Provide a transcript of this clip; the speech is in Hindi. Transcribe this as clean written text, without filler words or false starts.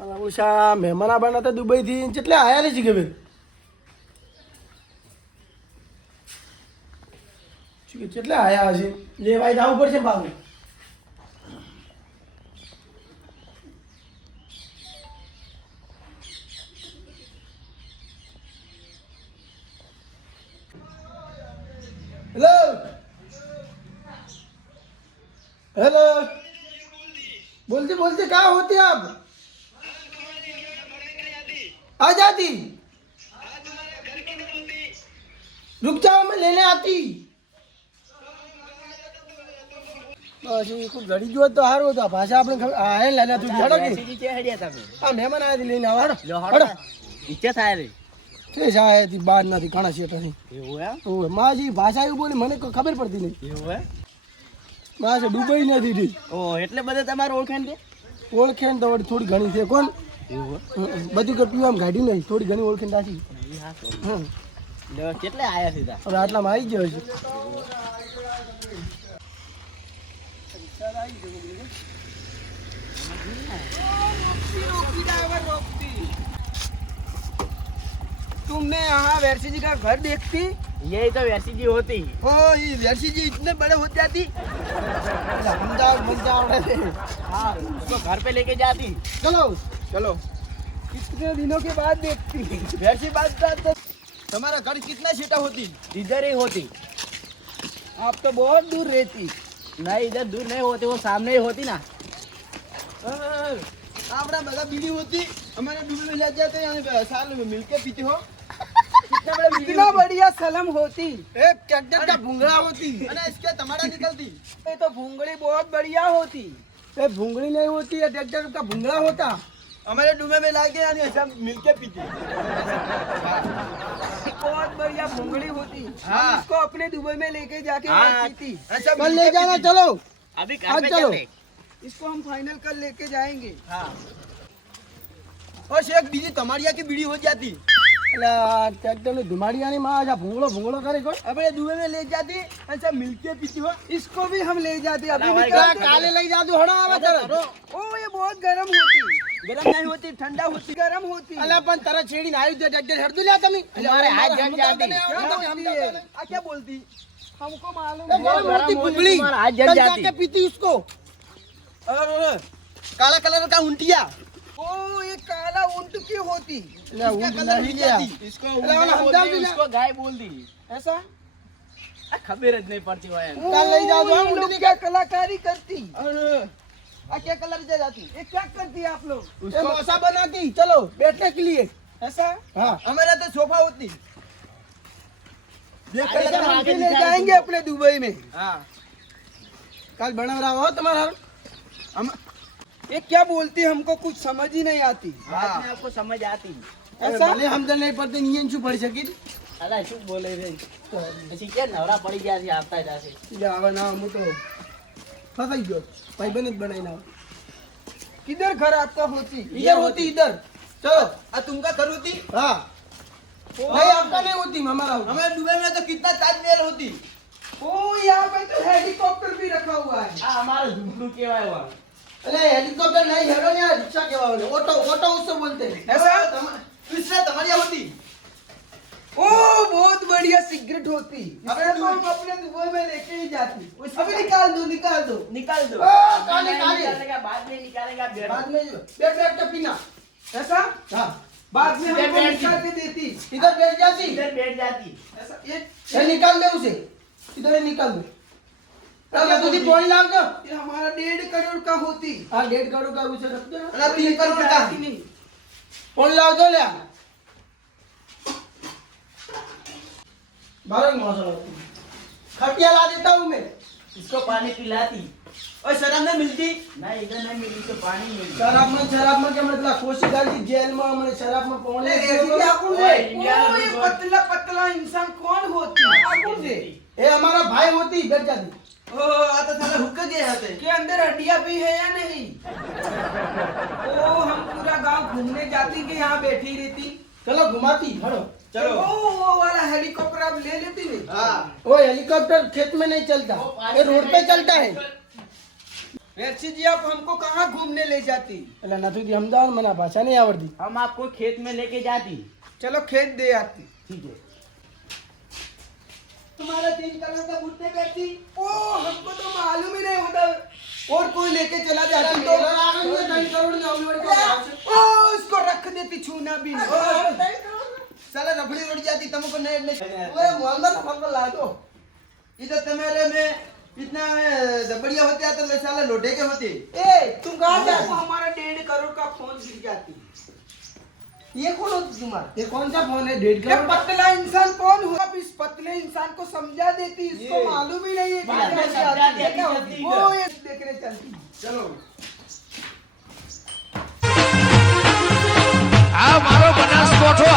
અને ઓછા મહેમાન આવવાના હતા દુબઈથી કેટલે આયા નથી ખબર કેટલે આયા હશે લેવાઈ જવું પડશે બાબુ हेलो हेलो बोलते बोलते कहाँ होते आप आ जाती रुक जाओ मैं लेने आती घड़ी जो तो हारो था भाषा अपने आए लेना तू हड़ो हाँ मेहमान आया थी लेने आवा हड़ो ઈચ્છા થાય રે તે જાય હતી બાર નથી ઘણા શેઠ નહીં એવું હે ઓય માજી ભાષા એવું બોલી મને કોઈ ખબર પડતી નહીં એવું હે માસે દુબઈ નથી દી ઓ એટલે બધે તમારે ઓળખાણ છે ઓળખેણ તો વળી થોડી ઘણી છે કોણ એવું બધી કરતી આમ ગાડી નહીં થોડી ઘણી ઓળખેણ રાખી હે કેટલે આયા સીધા હવે આટલામાં આવી ગયો છે तुमने यहाँ वैसी जी का घर देखती यही तो वैसी जी होती ओ ये वैसी जी इतने बड़े हो जाती हाँ उसको घर पे लेके जाती चलो चलो कितने दिनों के बाद देखती वैसी बात तो तुम्हारा घर कितना छीटा होती इधर ही होती आप तो बहुत दूर रहती नहीं इधर दूर नहीं होती वो सामने ही होती ना आपना बड़ा बीड़ी होती हमारे डूबे में ले जाते हैं साल में मिलके पीते हो कितना बढ़िया सलम होती एक ट्रैक्टर का भूंगड़ा होती अरे इसके टमाटर निकलती ये तो भूंगड़ी बहुत बढ़िया होती ये भूंगड़ी नहीं होती है ट्रैक्टर का भूंगड़ा होता हमारे डूबे में लाके सब मिलके पीते बहुत बढ़िया भूंगड़ी होती हाँ। इसको अपने दुबई में लेके जाके हाँ। पीती सब कल ले जाना चलो अभी आज घर पे चलो। चलते इसको हम फाइनल कल लेके जाएंगे हाँ और शेख बीजी तमारिया की बीड़ी हो जाती ट्रैक्टर में धुमाड़िया नहीं माँ भूंगड़ो भूंगड़ो करे कौन अपने दुबई में ले जाती सब मिलके पीती हो इसको भी हम ले जाते अभी अरे निकाल भाई, काले ले जाते हड़ा आवा तरह ओ ये बहुत गर्म होती गर्म नहीं होती ठंडा होती गर्म होती अल्लाह पण तरह छेड़ी ना आई दे ट्रैक्टर हट दो लिया तुम्ही तुम्हारे हाथ जल जाते आ क्या बोलती हमको मालूम वो गरम होती, भूंगड़ी तुम्हारा हाथ जल कल जाती। जाके पीती उसको काला कलर का उंटिया ओ ये काला ऊंट की होती इसका कलर नहीं जाती इसको अरे वाला ऊँट हम बोलती, डाल दिला। उसको गाय बोल दी ऐसा खबर नहीं पड़ती वो कल ले जाओ ये ऊँट लोग क्या कलाकारी करती आ क्या कलर से जाती ये क्या करती है आप लोग ये मौसा बनाती चलो बैठने के लिए ऐसा हाँ हमारा तो सोफा होती ये अरे कलर सब हम आगे भी ले निकाल जाएंगे दो। अपने दुबई में हाँ कल बना रहा हो तुम्हारा हम ये क्या बोलती हमको कुछ समझ ही नहीं आती बात में आपको समझ आती ऐसा भले हम तो नहीं पढ़ते नहीं छू पढ़ सकी અલા શું બોલે છે પછી કે નવરા પડી ગયા છે આપતા જાશે આવા ના હું તો ફસાઈ ગયો ભાઈ બને જ બનાવી ના किधर घर आपका होती इधर होती इधर चलो आ तुमका घर होती हाँ नहीं आपका नहीं होती हमारा होता हमारे दुबई में तो कितना ताजमहल होती ओ यहाँ पे तो हेलीकॉप्टर भी रखा हुआ है આ અમારો ઝૂંપડું કહેવાય વા अरे हेलीकॉप्टर नहीं हेलो नहीं रिक्शा के वाले ऑटो ऑटो उससे बोलते हैं ऐसा दूसरा तमारिया होती ओ बहुत बढ़िया सिगरेट होती अबे इसको तो हम अपने दुबई में लेके ही जाती अभी निकाल दो નિકાલ દો काले काले निकालेगा बाद में निकालेगा बाद में बैठ बैठ के पीना ऐसा हाँ बाद में इधर हमको बैठ निकाल जी। के देती इधर बैठ जाती इधर बैठ जाती ऐसा ये ये निकाल दे उसे इधर ही निकाल दो क्या तुझे पॉइंट लाग दो ये हमारा 1.5 करोड़ का होती हाँ 1.5 करोड़ का उसे रख दो अरे 3 करोड़ का पॉइंट लाग दो ले बारह मौसम खटिया ला देता हूँ मैं इसको पानी पिलाती और शराब में मिलती नहीं इधर नहीं मिली तो पानी मिली शराब में क्या मतलब कोशिश डाली जेल में हमने शराब में पहुंच ये पतला पतला इंसान कौन होती ये हमारा भाई होती बैठ जाती ओ आता साला हुक्का दिया जाते के अंदर हड्डियां भी है या नहीं ओ हम पूरा गांव घूमने जाती कि यहाँ बैठी रहती चलो घुमाती हड़ो चलो वो वाला हेलीकॉप्टर आप ले लेती नहीं हाँ वो हेलीकॉप्टर खेत में नहीं चलता ये रोड पे चलता है पेप्सी जी आप हमको कहाँ घूमने ले जाती? એટલે નથુજી અમદાવાદ મને આ ભાષા નહીં આવડતી. हम आपको खेत में लेके जाती. चलो खेत दे आती. ठीक है. तुम्हारा 3 कलर का भुट्टे बैठी, ओ हमको तो मालूम ही नहीं होता, और कोई लेके चला जाती तो ओ इसको रख देती, छूना भी नहीं. સાલા રબડી ઉડી जाती तुमको नहीं ओए मोहम्मद हमको ला दो. इधर तुम्हारे में इतना बढ़िया होते तो साला लोटे के होते. ए तुम कहाँ जाती? हमारा 1.5 करोड़ का फोन गिर जाती. ये कौन होती तुम्हारा? ये कौन सा फोन है 1.5 करोड़? पतला इंसान कौन हुआ? आप इस पतले इंसान को समझा देती, इसको मालूम ही नहीं है बाद में कैसे समझा आती है, देती, क्या जल्दी होती है। इधर। वो ये देखने चलती. चलो આ મારો બનાસકોઠો